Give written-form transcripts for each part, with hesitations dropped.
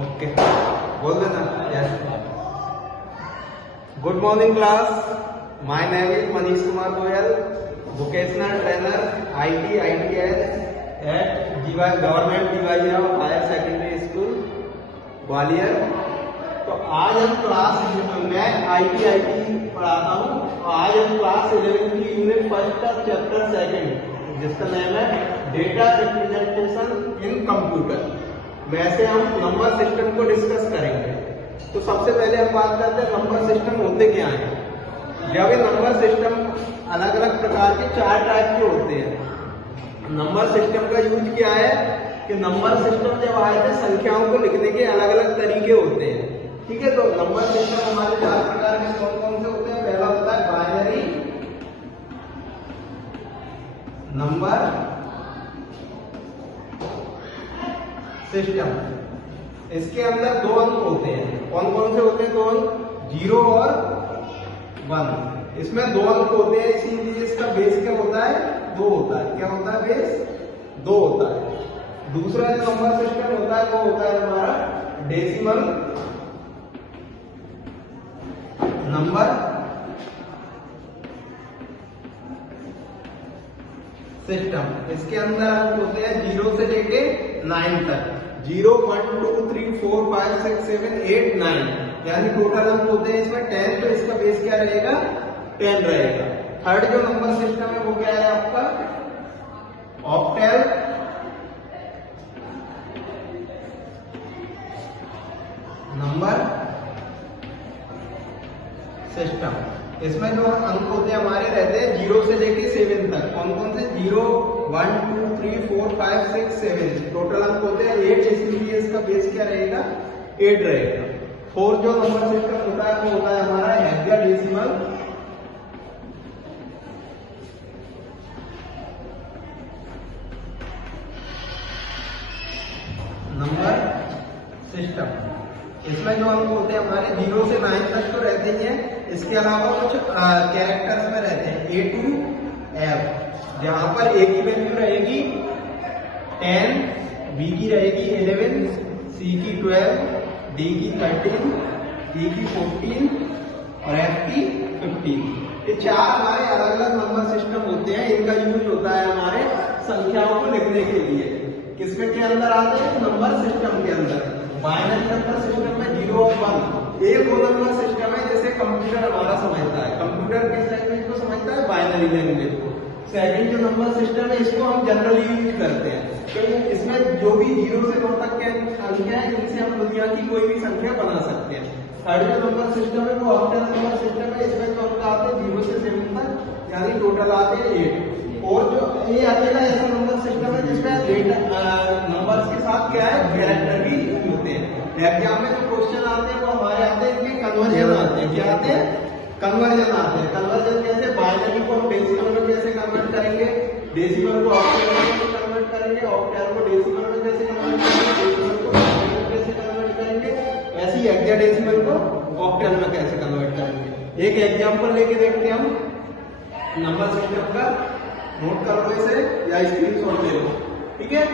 Okay, बोल देना। Yes. Good morning class, my name is Manish Kumar Goyal, vocational trainer ITITS at government Jiwajirao higher secondary school Gwalior. तो आज हम मैं ITIT पढ़ाता हूँ। आज हम क्लास 11 की यूनिट फर्स्ट का चैप्टर सेकंड, जिसका नाम है डेटा रिप्रेजेंटेशन इन कंप्यूटर। वैसे हम नंबर सिस्टम को डिस्कस करेंगे। तो सबसे पहले हम बात करते हैं नंबर सिस्टम होते क्या हैं। जब ये नंबर सिस्टम अलग अलग प्रकार के 4 टाइप के होते हैं। नंबर सिस्टम का यूज क्या है कि नंबर सिस्टम जब आए थे संख्याओं को लिखने के अलग अलग तरीके होते हैं। ठीक है, तो नंबर सिस्टम हमारे 4 प्रकार के कौन कौन से होते हैं। पहला होता है बाइनरी नंबर सिस्टम। इसके अंदर 2 अंक होते हैं। कौन कौन से होते हैं 2 अंक? 0 और 1। इसमें 2 अंक होते हैं, इसीलिए इसका बेस क्या होता है? 2 होता है। क्या होता है? बेस 2 होता है। दूसरा जो नंबर सिस्टम होता है वो होता है हमारा डेसिमल नंबर सिस्टम। इसके अंदर अंक होते हैं 0 से लेके 9 तक। 0 1 2 3 4 5 6 7 8 9, यानी टोटल अंक होते हैं इसमें 10। तो इसका बेस क्या रहेगा? 10 रहेगा। थर्ड जो नंबर सिस्टम है वो क्या है आपका? Octal number system. इसमें जो अंक होते हैं हमारे रहते हैं 0 से लेके 7 तक। कौन कौन से? 0 1 2 3 4 5 6 7, टोटल अंक होते हैं 8, इसलिए इसका बेस क्या रहेगा? 8 रहेगा। फोर्थ जो नंबर सिस्टम होता है वो होता है हमारा हेक्साडेसिमल नंबर सिस्टम। इसमें जो अंक होते हैं हमारे 0 से 9 तक तो रहते ही हैं। इसके अलावा कुछ कैरेक्टर्स में रहते हैं A to F, जहां पर A की वैल्यू रहेगी 10, B की रहेगी 11, C की 12, D की 13, E की 14 और F की 15। ये 4 हमारे अलग अलग नंबर सिस्टम होते हैं। इनका यूज होता है हमारे संख्याओं को लिखने के लिए। किसमें के अंदर आते हैं? नंबर सिस्टम के अंदर। बाइनरी नंबर सिस्टम में 0 और 1 एक वो नंबर सिस्टम है जैसे कंप्यूटर हमारा समझता है। कंप्यूटर किस लैंग्वेज को समझता है? बाइनरी लैंग्वेज को। सेकंड जो नंबर सिस्टम है इसको हम जनरली यूज करते हैं, क्योंकि इसमें जो भी 0 से 9 तक के संख्या है इनसे हम दुनिया की कोई भी संख्या बना सकते हैं। थर्ड जो नंबर सिस्टम है वो ऑक्टल नंबर सिस्टम है। इसमें जो अंक आते हैं 0 से 7 तक, यानी टोटल आते हैं 8। और जो ये अकेला ऐसा नंबर सिस्टम है जिसमें नंबर्स के साथ क्या है? कैरेक्टर भी होते हैं। एग्जाम में जो क्वेश्चन आते हैं वो हमारे आते हैं इनके कन्वर्जन आते हैं। क्या आते हैं? कन्वर्जन आते हैं। कन्वर्जन कैसे? बाइनरी को हम डेसिमल में कैसे कन्वर्ट करेंगे, डेसिमल को ऑक्टल में कन्वर्ट करेंगे, ऑक्टल को डेसिमल में कैसे कन्वर्ट करेंगे, डेसिमल को ऑक्टल में कैसे कन्वर्ट करेंगे, ऐसे ही हेक्साडेसिमल को ऑक्टल में कैसे कन्वर्ट करेंगे। एक एग्जांपल लेके देखते हैं हम नंबर सिस्टम का। नोट कर लो इसे या स्क्रीनशॉट ले लो। ठीक है,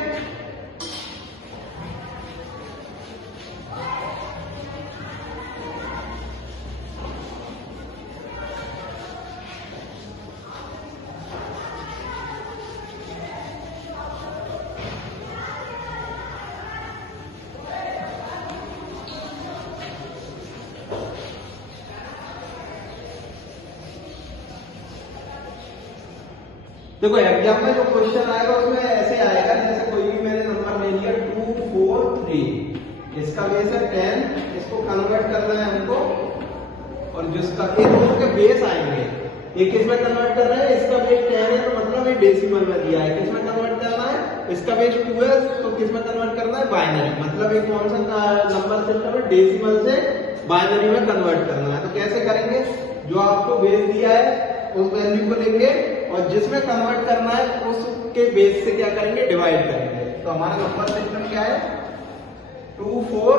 देखो एग्जाम में जो क्वेश्चन आएगा उसमें ऐसे आएगा जैसे कोई भी मैंने नंबर ले लिया 2 4 3, इसका बेस है 10, इसको कन्वर्ट करना है हमको। और जिसका के बेस आएंगे, एक किसमें कन्वर्ट कर रहे हैं? इसका बेस 10 है तो मतलब ये डेसिमल में दिया है। किसमें कन्वर्ट करना है? इसका बेस 2 है तो किसमें कन्वर्ट करना है? बाइनरी। मतलब ये कौन सा नंबर सिस्टम है? डेसिमल से बाइनरी में कन्वर्ट करना है। तो कैसे करेंगे? जो आपको बेस दिया है उस वैल्यू को लेंगे और जिसमें कन्वर्ट करना है उसके बेस से क्या करेंगे? डिवाइड करेंगे। तो हमारा नंबर सिस्टम क्या है? 2 4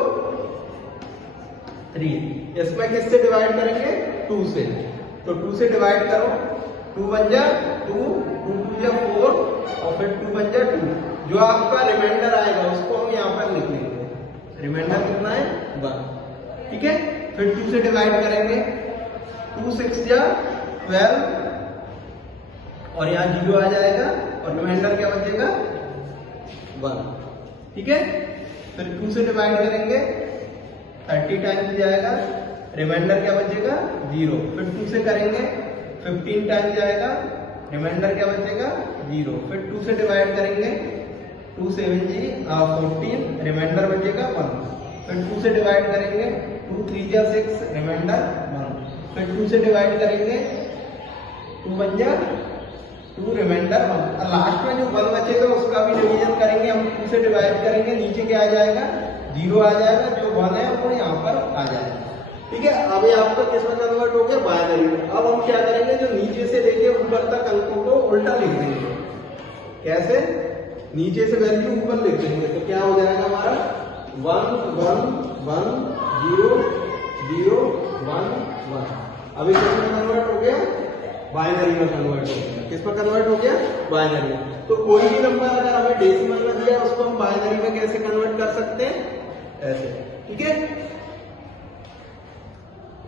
3। इसमें किससे डिवाइड करेंगे? 2 से। तो 2 से डिवाइड करो, 2 1 जा 2, 2 2 जा 4 और फिर 2 1 जा 2। जो आपका रिमाइंडर आएगा उसको हम यहाँ पर लिख लेंगे। रिमाइंडर कितना है 1, ठीक है। फिर 2 से डिवाइड करेंगे, 2 6 जा 12 और यहाँ 0 आ जाएगा और रिमाइंडर क्या बचेगा 1, ठीक है। फिर 2 से डिवाइड करेंगे 30 टाइम्स जाएगा, रिमाइंडर क्या बचेगा 0। फिर 2 से करेंगे 15 टाइम्स जाएगा, रिमाइंडर क्या बचेगा 0। फिर 2 से डिवाइड करेंगे 2 7 जी 14, रिमाइंडर बचेगा 1। फिर 2 से डिवाइड करेंगे 2 3 जा 6, रिमाइंडर 1। फिर 2 से डिवाइड करेंगे 2 1 जा 2, रिमाइंडर 1। और लास्ट में जो 1 बचेगा उसका भी डिवीजन करेंगे हम, 2 से डिवाइड करेंगे, नीचे क्या आ जाएगा 0 आ जाएगा, जो 1 है वो यहाँ पर आ जाएगा, ठीक है। अब ये आपका किसमें कन्वर्ट हो गया बाइनरी में। अब हम क्या करेंगे, जो नीचे से लेके ऊपर तक अंकों को उल्टा लिख देंगे। कैसे? नीचे से वैल्यू ऊपर लिख देंगे तो क्या हो जाएगा हमारा 1 1 1 0 0 1 1। अभी किसमें कन्वर्ट हो गया बाइनरी में कन्वर्ट हो गया। किस पर कन्वर्ट हो गया बाइनरी में। तो कोई भी नंबर अगर हमें डेसिमल में दिया उसको हम बाइनरी में कैसे कन्वर्ट कर सकते हैं, ऐसे, ठीक है।